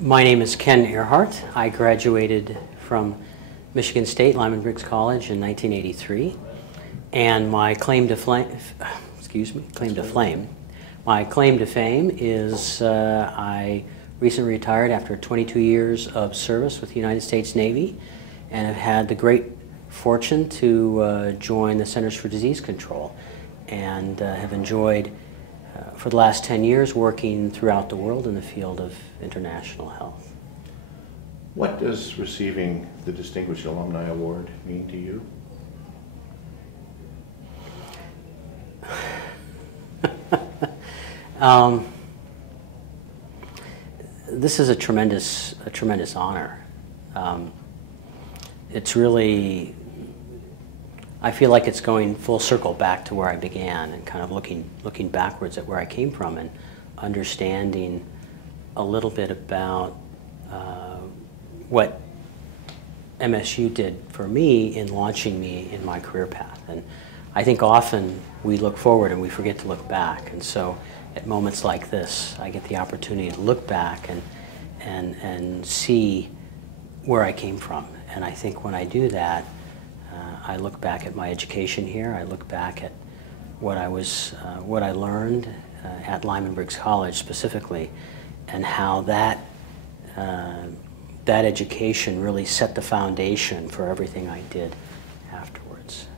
My name is Ken Earhart. I graduated from Michigan State Lyman Briggs College in 1983, and my claim to fame is I recently retired after 22 years of service with the United States Navy, and have had the great fortune to join the Centers for Disease Control, and have enjoyed for the last 10 years working throughout the world in the field of international health. What does receiving the Distinguished Alumni Award mean to you? This is a tremendous honor. It's really, I feel like it's going full circle back to where I began, and kind of looking backwards at where I came from and understanding a little bit about what MSU did for me in launching me in my career path. And I think often we look forward and we forget to look back. And so at moments like this, I get the opportunity to look back and see where I came from. And I think when I do that, I look back at my education here. I look back at what I learned at Lyman Briggs College specifically, and how that education really set the foundation for everything I did afterwards.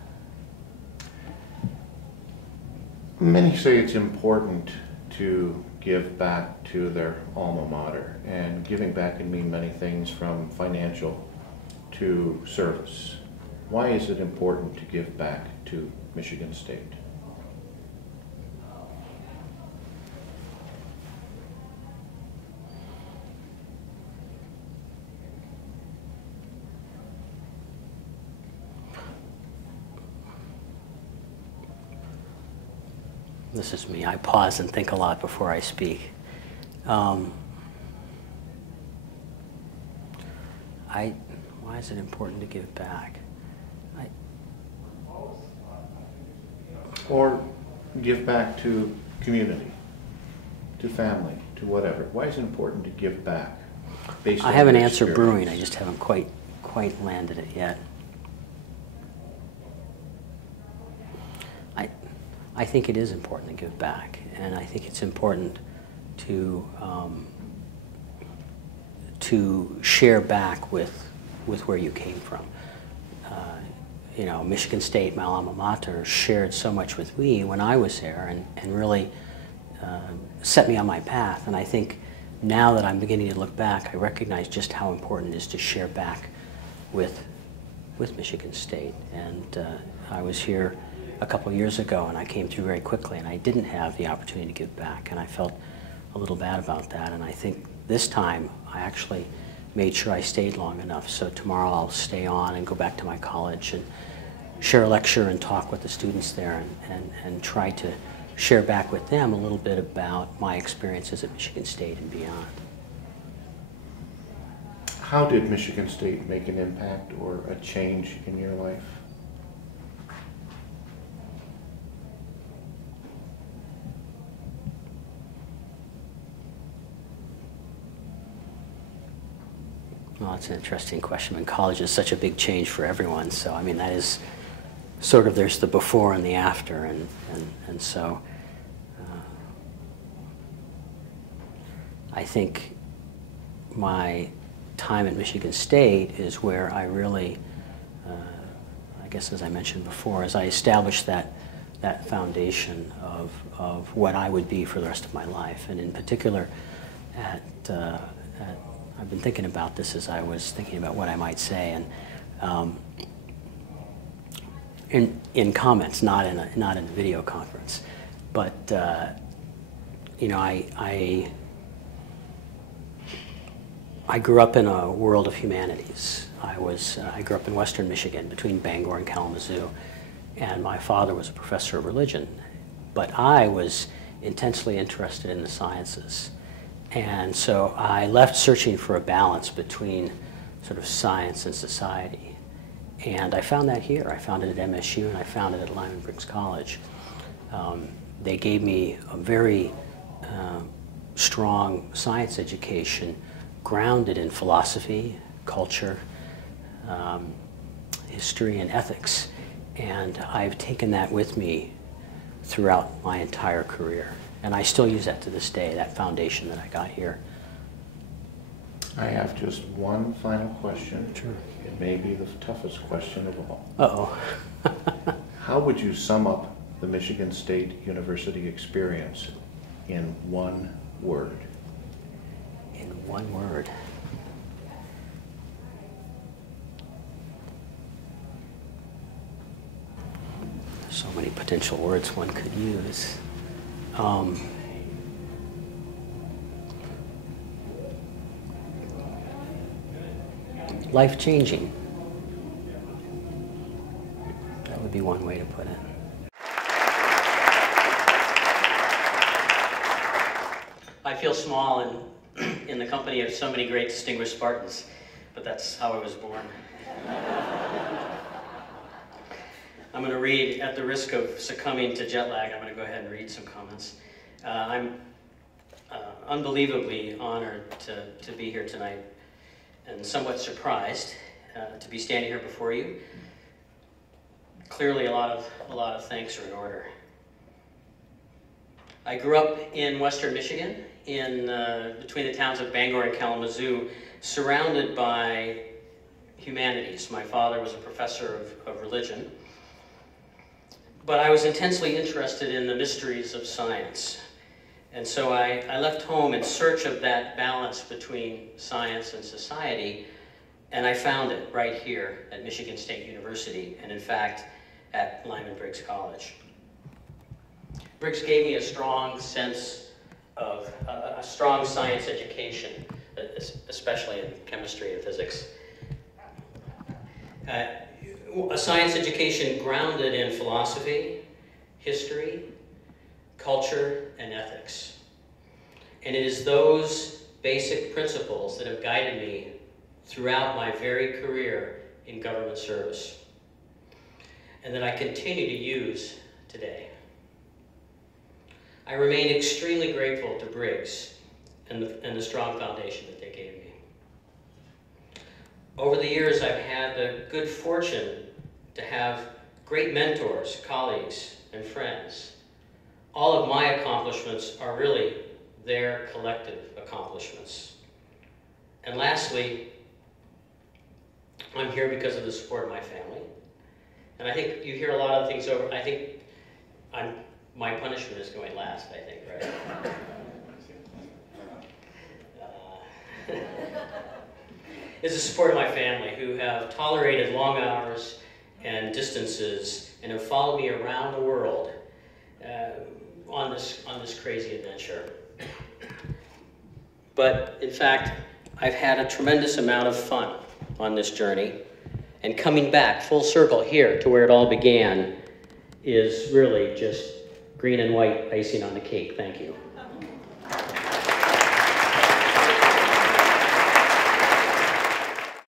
Many say it's important to give back to their alma mater, and giving back can mean many things, from financial to service. Why is it important to give back to Michigan State? This is me. I pause and think a lot before I speak. Why is it important to give back? Or give back to community, to family, to whatever. Why is it important to give back? I have an answer brewing. I just haven't quite landed it yet. I think it is important to give back, and I think it's important to share back with where you came from. You know, Michigan State, my alma mater, shared so much with me when I was there, and really set me on my path. And I think now that I'm beginning to look back, I recognize just how important it is to share back with Michigan State. And I was here a couple years ago, and I came through very quickly, and I didn't have the opportunity to give back, and I felt a little bad about that. And I think this time I actually made sure I stayed long enough, so tomorrow I'll stay on and go back to my college and share a lecture and talk with the students there, and try to share back with them a little bit about my experiences at Michigan State and beyond. How did Michigan State make an impact or a change in your life? Well, that's an interesting question. I mean, college is such a big change for everyone, so I mean, that is sort of, there's the before and the after, and so I think my time at Michigan State is where I really, I guess as I mentioned before, as I established that foundation of what I would be for the rest of my life, and in particular I've been thinking about this as I was thinking about what I might say, and in comments, not in a video conference, but you know, I grew up in a world of humanities. I grew up in Western Michigan, between Bangor and Kalamazoo, and my father was a professor of religion, but I was intensely interested in the sciences. And so I left searching for a balance between sort of science and society. And I found that here. I found it at MSU, and I found it at Lyman Briggs College. They gave me a very strong science education grounded in philosophy, culture, history, and ethics. And I've taken that with me throughout my entire career. And I still use that to this day, that foundation that I got here. I have just one final question. Sure. It may be the toughest question of all. Uh-oh. How would you sum up the Michigan State University experience in one word? In one word. So many potential words one could use. Life-changing. That would be one way to put it. I feel small in the company of so many great distinguished Spartans, but that's how I was born. I'm going to read, at the risk of succumbing to jet lag, I'm going to go ahead and read some comments. I'm unbelievably honored to be here tonight and somewhat surprised to be standing here before you. Clearly a lot of thanks are in order. I grew up in western Michigan, between the towns of Bangor and Kalamazoo, surrounded by humanities. My father was a professor of religion, but I was intensely interested in the mysteries of science. And so I left home in search of that balance between science and society, and I found it right here at Michigan State University, and in fact, at Lyman Briggs College. Briggs gave me a strong sense of a strong science education, especially in chemistry and physics. A science education grounded in philosophy, history, culture, and ethics. And it is those basic principles that have guided me throughout my very career in government service, and that I continue to use today. I remain extremely grateful to Briggs and the strong foundation that they gave me. Over the years, I've had the good fortune to have great mentors, colleagues, and friends. All of my accomplishments are really their collective accomplishments. And lastly, I'm here because of the support of my family. And I think you hear a lot of things over. I think my punishment is going last, I think, right? Is the support of my family, who have tolerated long hours and distances and have followed me around the world on this crazy adventure. But in fact, I've had a tremendous amount of fun on this journey, and coming back full circle here to where it all began is really just green and white icing on the cake. Thank you.